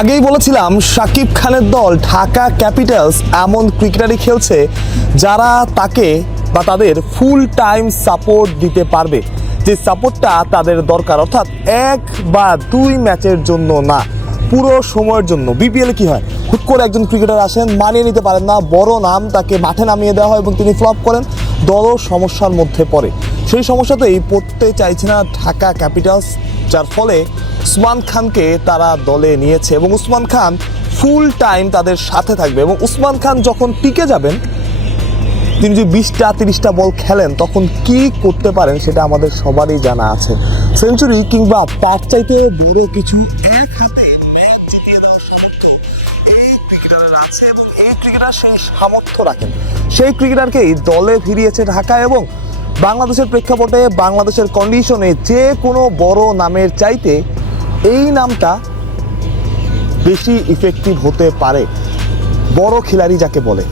আগেই বলেছিলাম সাকিব খানের দল ঢাকা ক্যাপিটালস এমন ক্রিকেটারই খেলছে যারা তাকে বা তাদের ফুল টাইম সাপোর্ট দিতে পারবে যে সাপোর্টটা তাদের দরকার অর্থাৎ এক বা দুই ম্যাচের জন্য না পুরো সময়ের জন্য বিপিএলে কি হয় হুট করে একজন ক্রিকেটার আসেন মানিয়ে নিতে পারেন না বড় নাম তাকে মাঠে নামিয়ে দেওয়া হয় এবং তিনি ফ্লপ করেন দলও সমস্যার মধ্যে পড়ে সেই সমস্যাতেই পড়তে চাইছে না ঢাকা ক্যাপিটালস যার ফলে উসমান খানকে তারা দলে নিয়েছে এবং উসমান খান ফুল টাইম তাদের সাথে থাকবে এবং উসমান খান যখন টিকে যাবেন তিনি যদি বিশটা তিরিশটা বল খেলেন তখন কি করতে পারেন সেটা আমাদের সবারই জানা আছে সেঞ্চুরি কিংবা তার চাইতেও বড় কিছু এক হাতে ম্যাচ জিতিয়ে দেওয়ার সামর্থ্য এই ক্রিকেটারের আছে এবং এই ক্রিকেটার সেই সামর্থ্য রাখেন সেই ক্রিকেটারকেই দলে ফিরিয়েছে ঢাকা এবং বাংলাদেশের প্রেক্ষাপটে বাংলাদেশের কন্ডিশনে যে কোনো বড় নামের চাইতে এই নামটা বেশি ইফেক্টিভ হতে পারে বড় খিলাড়ি যাকে বলে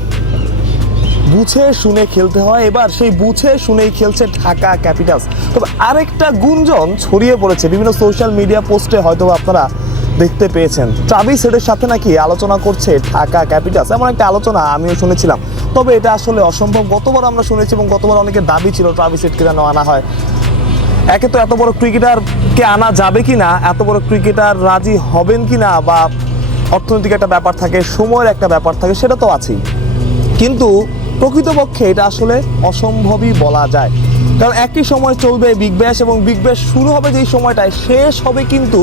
বুঝে শুনে খেলতে হয় এবার সেই বুঝে শুনেই খেলছে ঢাকা ক্যাপিটালস তবে আরেকটা গুঞ্জন ছড়িয়ে পড়েছে বিভিন্ন সোশ্যাল মিডিয়া পোস্টে হয়তো আপনারা দেখতে পেয়েছেন ট্রাভিস হেডের সাথে নাকি আলোচনা করছে ঢাকা ক্যাপিটালস এমন একটা আলোচনা আমিও শুনেছিলাম তবে এটা আসলে অসম্ভব গতবার আমরা শুনেছি এবং গতবার অনেকে দাবি ছিল ট্রাভিস এটকে যেন আনা হয় একে তো এত বড় ক্রিকেটারকে আনা যাবে কি না এত বড় ক্রিকেটার রাজি হবেন কি না বা অর্থনৈতিক একটা ব্যাপার থাকে সময়ের একটা ব্যাপার থাকে সেটা তো আছেই কিন্তু প্রকৃতপক্ষে এটা আসলে অসম্ভবই বলা যায় কারণ একই সময় চলবে বিগ ব্যাশ এবং বিগ ব্যাশ শুরু হবে যেই সময়টায় শেষ হবে কিন্তু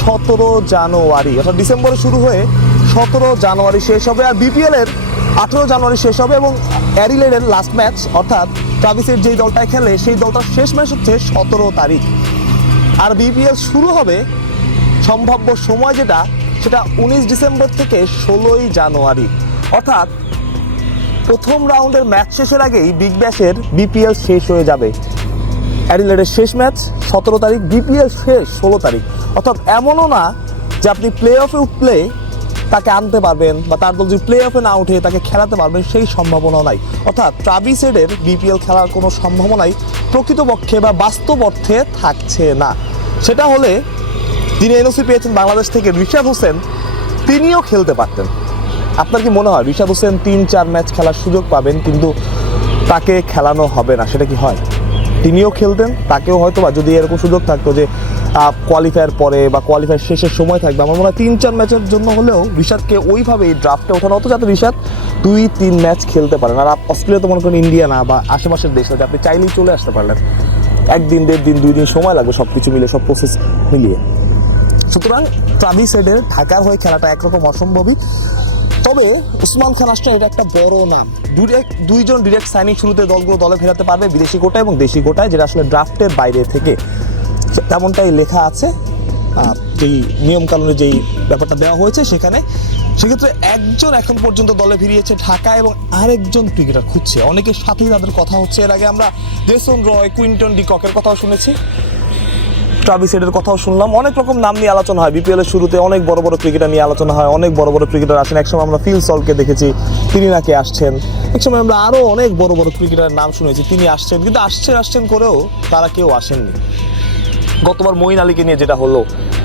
সতেরো জানুয়ারি অর্থাৎ ডিসেম্বরে শুরু হয়ে সতেরো জানুয়ারি শেষ হবে আর বিপিএলের আঠেরো জানুয়ারি শেষ হবে এবং অ্যারিলেডের লাস্ট ম্যাচ অর্থাৎ ট্রাভিসের যেই দলটায় খেলে সেই দলটার শেষ ম্যাচ হচ্ছে সতেরো তারিখ আর বিপিএল শুরু হবে সম্ভাব্য সময় যেটা সেটা উনিশ ডিসেম্বর থেকে ষোলোই জানুয়ারি অর্থাৎ প্রথম রাউন্ডের ম্যাচ শেষের আগেই বিগ ব্যাশের বিপিএল শেষ হয়ে যাবে অ্যাডিলেডের শেষ ম্যাচ সতেরো তারিখ বিপিএল শেষ ষোলো তারিখ অর্থাৎ এমনও না যে আপনি প্লে অফে উঠলে তাকে আনতে পারবেন বা তার দল যদি প্লে অফে না উঠে তাকে খেলাতে পারবেন সেই সম্ভাবনা নাই অর্থাৎ ট্রাভিস বিপিএল খেলার কোনো সম্ভাবনাই প্রকৃতপক্ষে বা বাস্তব অর্থে থাকছে না সেটা হলে যিনি এনওসি পেয়েছেন বাংলাদেশ থেকে রিশাদ হোসেন তিনিও খেলতে পারতেন আপনার কি মনে হয় রিশাদ হোসেন তিন চার ম্যাচ খেলার সুযোগ পাবেন কিন্তু তাকে খেলানো হবে না সেটা কি হয় তিনিও খেলতেন তাকেও হয়তো বা যদি এরকম সুযোগ থাকতো যে কোয়ালিফায়ার পরে বা কোয়ালিফায়ার শেষের সময় থাকবে আমার মনে হয় তিন চার ম্যাচের জন্য হলেও ঋষাদকে ওইভাবেই ড্রাফটে ওঠানো হতো যাতে ঋষাদ দুই তিন ম্যাচ খেলতে পারেন আর অস্ট্রেলিয়া তো মনে করেন ইন্ডিয়া না বা আশেপাশের দেশ না আপনি চাইলেই চলে আসতে পারলেন একদিন দেড় দিন দুই দিন সময় লাগবে সব কিছু মিলে সব প্রসেস মিলিয়ে সুতরাং ট্রাভিস হেডের ঢাকার হয়ে খেলাটা একরকম অসম্ভবই তবে উসমান খান আসলে এটা একটা বড় নাম দুইজন ডিরেক্ট সাইনিং শুরুতে দলগুলো দলে ফেরাতে পারবে বিদেশি কোটায় এবং দেশি কোটায় যেটা আসলে ড্রাফটের বাইরে থেকে তেমনটাই লেখা আছে যেই নিয়মকানুনে যেই ব্যাপারটা দেওয়া হয়েছে সেখানে সেক্ষেত্রে একজন এখন পর্যন্ত দলে ফিরিয়েছে ঢাকা এবং আরেকজন ক্রিকেটার খুঁজছে অনেকের সাথেই তাদের কথা হচ্ছে এর আগে আমরা জেসন রয় কুইন্টন ডিককের কথাও শুনেছি ট্রাভিস হেডের কথাও শুনলাম অনেক রকম নাম নিয়ে আলোচনা হয় বিপিএল এর শুরুতে অনেক বড় বড় ক্রিকেটার নিয়ে আলোচনা হয় অনেক বড় বড় ক্রিকেটার আসেন একসময় আমরা ফিল সলকে দেখেছি তিনি নাকি আসছেন একসময় আমরা আরও অনেক বড় বড় ক্রিকেটারের নাম শুনেছি তিনি আসছেন কিন্তু আসছেন আসছেন করেও তারা কেউ আসেননি গতবার মইন আলীকে নিয়ে যেটা হলো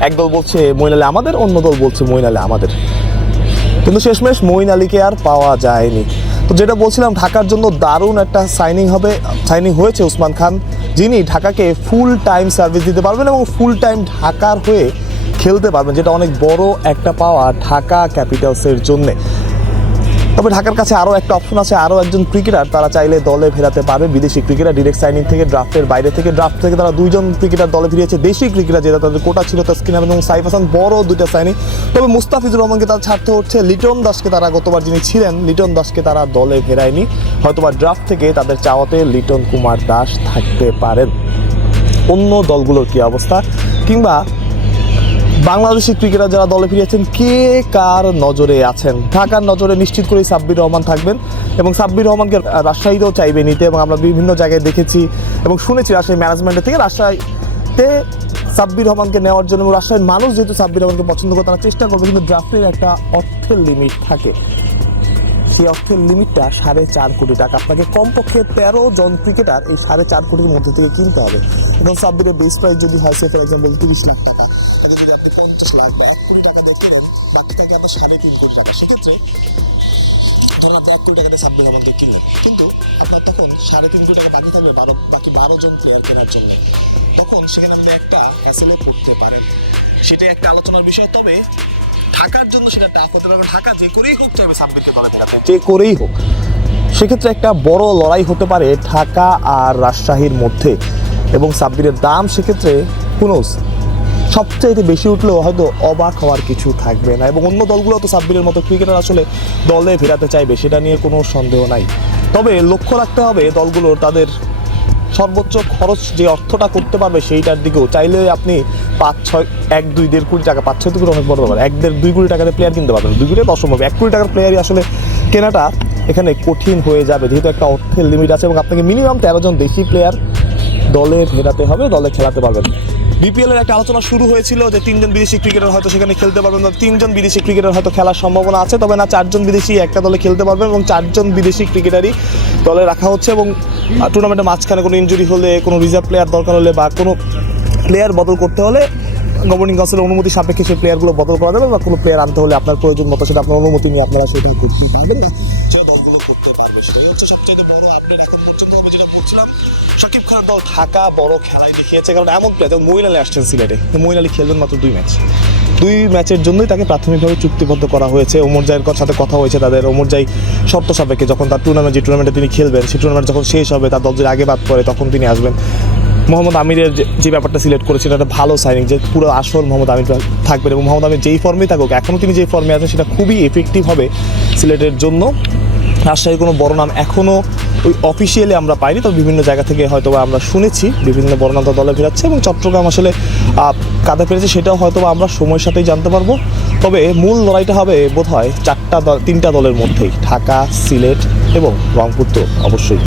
একদল বলছে মইন আলী আমাদের অন্য দল বলছে মইন আলী আমাদের কিন্তু শেষমেশ মইন আলীকে আর পাওয়া যায়নি তো যেটা বলছিলাম ঢাকার জন্য দারুণ একটা সাইনিং হবে সাইনিং হয়েছে উসমান খান যিনি ঢাকাকে ফুল টাইম সার্ভিস দিতে পারবেন এবং ফুল টাইম ঢাকার হয়ে খেলতে পারবেন যেটা অনেক বড় একটা পাওয়া ঢাকা ক্যাপিটালসের জন্যে তবে ঢাকার কাছে আরও একটা অপশন আছে আরও একজন ক্রিকেটার তারা চাইলে দলে ফেরাতে পারবে বিদেশি ক্রিকেটার ডিরেক্ট সাইনিং থেকে ড্রাফটের বাইরে থেকে ড্রাফট থেকে তারা দুইজন ক্রিকেটার দলে ফিরিয়েছে দেশি ক্রিকেটার যেটা তাদের কোটা ছিল তার আহমেদ এবং সাইফ হাসান বড় দুইটা সাইনিং তবে মুস্তাফিজুর রহমানকে তারা ছাড়তে হচ্ছে লিটন দাসকে তারা গতবার যিনি ছিলেন লিটন দাসকে তারা দলে ফেরায়নি হয়তোবা ড্রাফট থেকে তাদের চাওয়াতে লিটন কুমার দাস থাকতে পারেন অন্য দলগুলোর কী অবস্থা কিংবা বাংলাদেশি ক্রিকেটার যারা দলে ফিরিয়েছেন কে কার নজরে আছেন ঢাকার নজরে নিশ্চিত করেই সাব্বির রহমান থাকবেন এবং সাব্বির রহমানকে রাজশাহীতেও চাইবে নিতে এবং আমরা বিভিন্ন জায়গায় দেখেছি এবং শুনেছি রাজশাহী ম্যানেজমেন্টের থেকে রাজশাহীতে সাব্বির রহমানকে নেওয়ার জন্য রাজশাহীর মানুষ যেহেতু সাব্বির রহমানকে পছন্দ করে তারা চেষ্টা করবে কিন্তু ড্রাফটের একটা অর্থের লিমিট থাকে সেই অর্থের লিমিটটা সাড়ে চার কোটি টাকা আপনাকে কমপক্ষে তেরো জন ক্রিকেটার এই সাড়ে চার কোটির মধ্যে থেকে কিনতে হবে এখন সাব্বিরের বেস প্রাইস যদি হয় সে ফর এক্সাম্পল তিরিশ লাখ টাকা তাকে যদি আপনি পঞ্চাশ লাখ বা এক কোটি টাকা দিয়ে কেনেন বাকি থাকে আপনার সাড়ে তিন কোটি টাকা সেক্ষেত্রে ধরুন আপনি এক কোটি টাকাতে সাব্বির রহমানকে কিনলেন কিন্তু আপনার তখন সাড়ে তিন কোটি টাকা বাকি থাকবে বারো বাকি বারো জন প্লেয়ার কেনার জন্যে তখন সেখানে আপনি একটা হ্যাসেলে পড়তে পারেন সেটাই একটা আলোচনার বিষয় তবে ঢাকার জন্য সেটা টাফ হতে পারে কারণ ঢাকা যে করেই হোক চাইবে সাব্বিরকে দলে ফেরাতে যে করেই হোক সেক্ষেত্রে একটা বড় লড়াই হতে পারে ঢাকা আর রাজশাহীর মধ্যে এবং সাব্বিরের দাম সেক্ষেত্রে কুনোস সবচাইতে বেশি উঠলেও হয়তো অবাক হওয়ার কিছু থাকবে না এবং অন্য দলগুলো তো সাব্বিরের মতো ক্রিকেটার আসলে দলে ফেরাতে চাইবে সেটা নিয়ে কোনো সন্দেহ নাই তবে লক্ষ্য রাখতে হবে দলগুলোর তাদের সর্বোচ্চ খরচ যে অর্থটা করতে পারবে সেইটার দিকেও চাইলে আপনি পাঁচ ছয় এক দুই দেড় কোটি টাকা পাঁচ ছয় অনেক বড় ব্যাপার এক দেড় দুই কোটি টাকাতে প্লেয়ার কিনতে পারবেন দুই কোটি অসম্ভব এক কোটি টাকার প্লেয়ারই আসলে কেনাটা এখানে কঠিন হয়ে যাবে যেহেতু একটা অর্থের লিমিট আছে এবং আপনাকে মিনিমাম তেরো জন দেশি প্লেয়ার দলে ফেরাতে হবে দলে খেলাতে পারবেন বিপিএলের একটা আলোচনা শুরু হয়েছিল যে তিনজন বিদেশি ক্রিকেটার হয়তো সেখানে খেলতে পারবেন বা তিনজন বিদেশি ক্রিকেটার হয়তো খেলার সম্ভাবনা আছে তবে না চারজন বিদেশি একটা দলে খেলতে পারবেন এবং চারজন বিদেশি ক্রিকেটারই দলে রাখা হচ্ছে এবং টুর্নামেন্টের মাঝখানে কোনো ইঞ্জুরি হলে কোনো রিজার্ভ প্লেয়ার দরকার হলে বা কোনো প্লেয়ার বদল করতে হলে গভর্নিং কাউন্সিলের অনুমতি সাপেক্ষে সেই প্লেয়ারগুলো বদল করা যাবে বা কোনো প্লেয়ার আনতে হলে আপনার প্রয়োজন মতো সেটা আপনার অনুমতি নিয়ে আপনারা সেটা করতে পারবেন বা সেটা দলগুলো করতে পারবে সেটাই হচ্ছে সবচেয়ে বড় আপডেট এখন পর্যন্ত আমি যেটা বলছিলাম সাকিব খানের দল থাকা বড় খেলায় দেখিয়েছে কারণ এমন প্লেয়ার যেমন মইন আসছেন সিলেটে মইন খেলবেন মাত্র দুই ম্যাচ দুই ম্যাচের জন্যই তাকে প্রাথমিকভাবে চুক্তিবদ্ধ করা হয়েছে ওমর জাইয়ের সাথে কথা হয়েছে তাদের ওমর জাই শর্ত সাপেক্ষে যখন তার টুর্নামেন্ট যে টুর্নামেন্টে তিনি খেলবেন সেই টুর্নামেন্ট যখন শেষ হবে তার দল যদি আগে বাদ পড়ে তখন তিনি আসবেন মোহাম্মদ আমিরের যে ব্যাপারটা সিলেক্ট করেছে এটা একটা ভালো সাইনিং যে পুরো আসল মোহাম্মদ আমির থাকবেন এবং মোহাম্মদ আমির যেই ফর্মেই থাকুক এখনও তিনি যেই ফর্মে আছেন সেটা খুবই এফেক্টিভ হবে সিলেটের জন্য রাজশাহীর কোনো বড় নাম এখনও ওই অফিসিয়ালি আমরা পাইনি তবে বিভিন্ন জায়গা থেকে হয়তো আমরা শুনেছি বিভিন্ন বর্ণান্ত দলে ফেরাচ্ছে এবং চট্টগ্রাম আসলে কাদা ফেরেছে সেটাও হয়তো আমরা সময়ের সাথেই জানতে পারবো তবে মূল লড়াইটা হবে বোধ হয় চারটা দল তিনটা দলের মধ্যেই ঢাকা সিলেট এবং রংপুর তো অবশ্যই